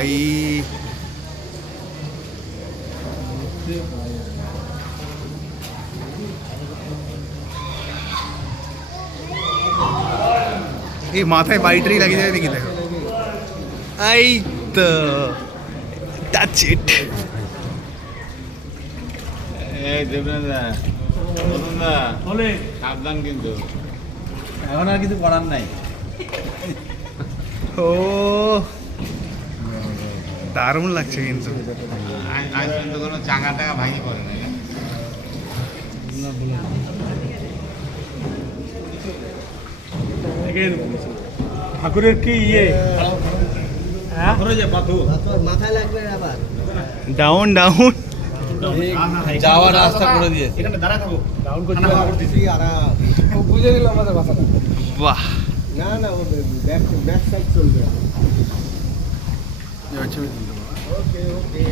ভাই। এই মাথায় বাড়িটারি লাগিয়ে দেয় নাকি? দেখো, এই তো টাচ ইট। এই দেবনাথা, বলুনদা, সাবধান কিন্তু, এখন আর কিছু করার নাই। ও দারুণ লাগছে কিন্তু। আজ পর্যন্ত কোনো চাকা টাকা ভাঙি পড়ে নাই। ঠাকুরের কি ইয়ে মাথায় লাগবে আবার। Down down. যাওয়ার রাস্তা করে দিয়েছে। ডাউন করতে আরাম। বুঝে দিল আমাদের ভাষাটা। বাহ, না না, ও ব্যাক সাইড চলবে। ওকে ওকে।